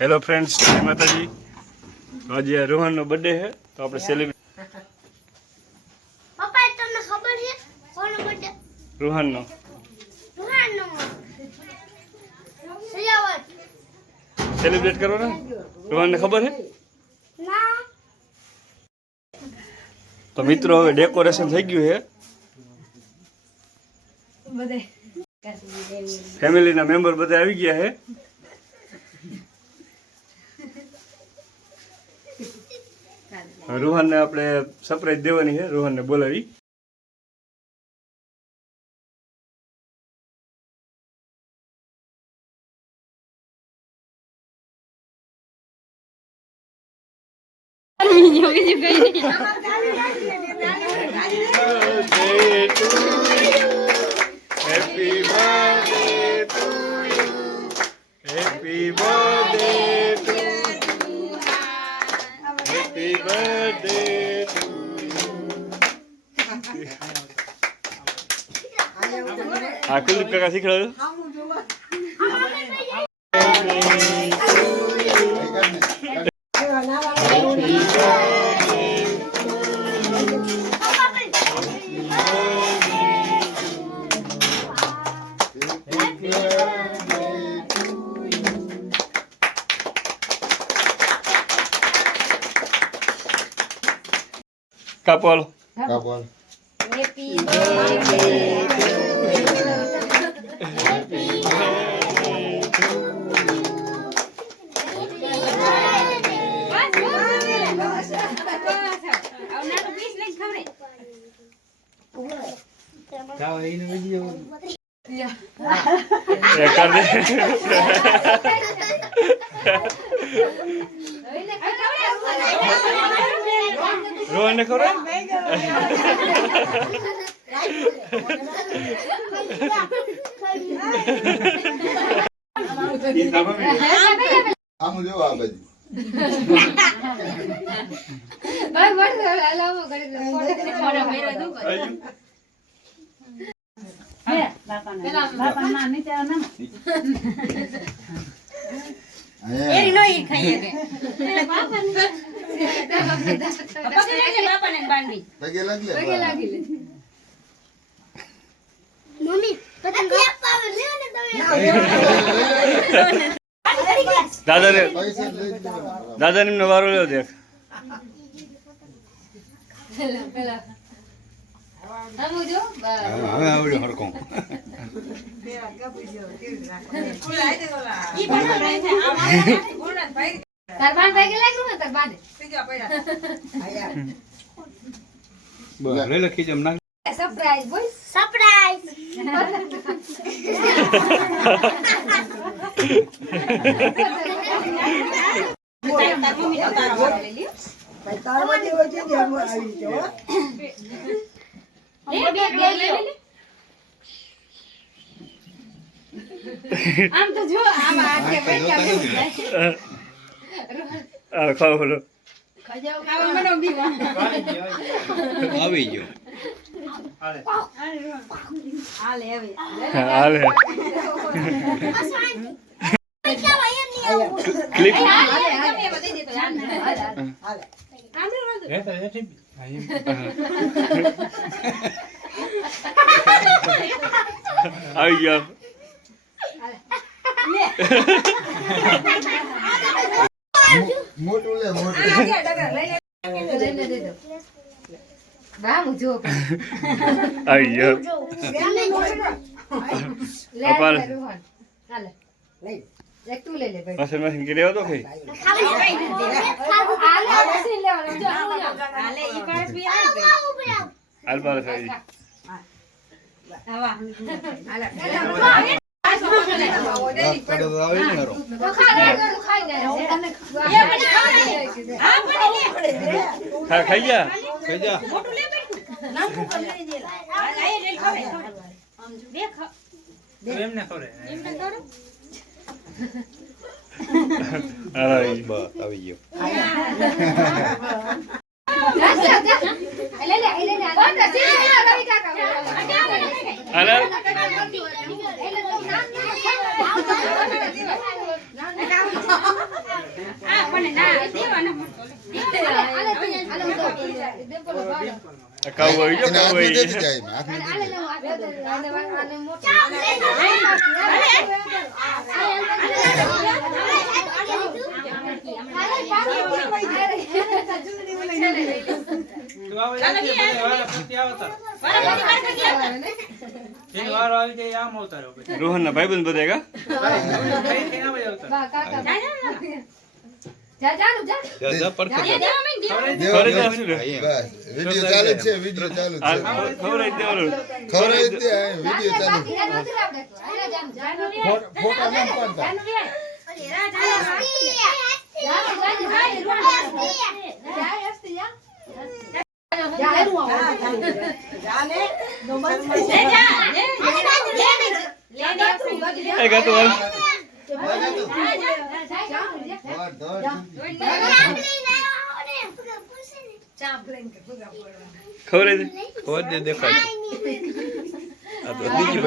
Hello friends, जय माताजी। तो आज रोहन नो बर्थडे है तो આપણે સેલિબ્રેટ પપ્પા તમને ખબર છે કોનો બર્થડે? રોહન નો સજાવટ સેલિબ્રેટ કરો ને। રોહન ને ખબર है ના तो मित्रों હવે ડેકોરેશન થઈ ગયું છે। ફેમિલી ના મેમ્બર બધા આવી ગયા છે। રોહન ને આપણે સરપ્રાઈઝ દેવાની છે। રોહન ને બોલાવી Happy birthday to you. Happy birthday to you. Happy birthday to you. Kuldeep काका सीख रहे हो? Kapol. Kapol. Happy birthday Rohan ने खबर આમ જો આ બાજુ એરી નો ઈ ખાઈએ કે બાપાને બાંધી પગે લાગી લે મમ્મી પતંગ પાવ લ્યો ને તમે दादा ने પૈસા લઈ લેવાના दादा ने वारो लो देख હવે આવડે હરકો ઈ પણ રહે છે આ ગુણન ભાઈ તરબાન ભાઈ કે લાગ્યું ને તરબાન બીજા પડ્યા બસ લે લખી જમ ના સરપ્રાઈઝ બોલ સરપ્રાઈઝ તાર મમ્મી નો તારો વારો લઈ લ્યો આમ તો જો આમ આખે બેઠા આ ખાવ બોલો ખાવા મને બીવા આવી ગયો હાલે હવે હાલે ક્લિપ હાલે તમે બતાઈ દે તો હાલે હાલે આવી ગયો મોટું લે મોટું લઈને દે દો બા હું જો આવી ગયો લે અપાર. રોહન હાલે લઈ એક તું લઈ લે ભાઈ મશીન મશીન કે લેવા તો કઈ હાલે મશીન લેવાનું જો હાલે ઈ પાસ બી આવી ગઈ હાલ બાર થઈ આવા હાલે તો ખાઈ લે ખાઈ જા મોટું લે બેઠું નાનું કર લઈ દે આ લે ખાવે આમ જો બે ખા એમને ખવરે એમને ખવરે આવી બસ આવી ગયો લે હાલે આ કાવું આવી ગયો, એને કાવું હાથમાં આવી દેતી ગયો. જાય એમાં, હાથમાં દેતી જાય. આને મોટો તું આવે છે વાળા પ્રતિ આવતા જેનો વારો આવી જાય આમ આવતા રહો પછી રોહનના ભાઈબંધ બધા કા કઈ કઈ ના આવતા બા કાકા જા જાનું જા દેવ, ખવડાવી દેવ. દે શું રે? બસ, વિડીયો ચાલુ જ છે, વિડીયો ચાલુ જ આ છે. ખવડાવી દેવાનું. ખવડાવી જ દે, આ વિડીયો ચાલુ છે. બાકી નથી આવડે તો આલા જાનું જાનું ફોટા નામ પાડતા. એ ગાતું હાલ. ખવડાવી દે. ખવડાવી દે, દેખાય. આ તો બીજી